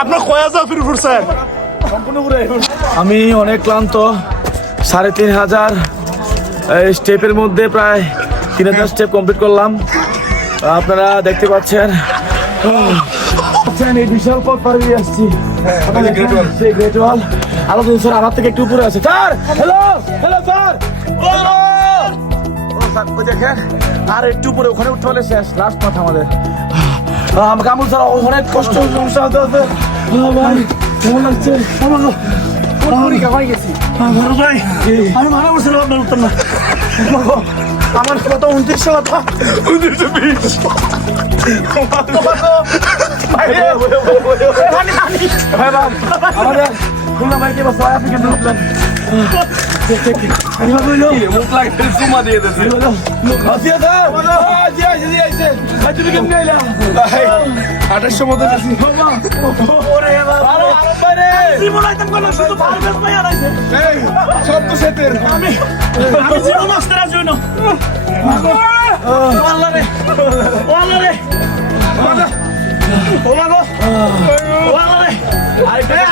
আপনার কয়াজা ফিরে ফুরছেন? আমি অনেক ক্লান্ত। 3500 স্টেপের মধ্যে প্রায় 3000 স্টেপ কমপ্লিট করলাম। আপনারা দেখতে পাচ্ছেন এই বিশাল পথ পার হয়ে আসছি। গ্রেট ওয়াল আরো স্যার আমার থেকে একটু উপরে আছে। স্যার হ্যালো হ্যালো স্যার, দেখেন আর একটু উপরে, ওখানে উঠতে হলে শেষ, লাস্ট মাথা আমাদের। আমাকে আমল স্যার অনেক কষ্ট সমস্যা হতে হতে ভাই কেমন লাগছে? আমি মারা বলছিলাম আপনার উত্তর না। আমার কত 29 কথা 2920 আমাদের খুলনা বাইকে বা সবাই আপনি কেন উঠলেন? মুখ লাগছে জুমা দিয়ে দিয়েছে। তুমি কেমন গাইলাম 2800 মতো সব তো সেতের। আমি জীবন মাস্টারের জন্য ভাই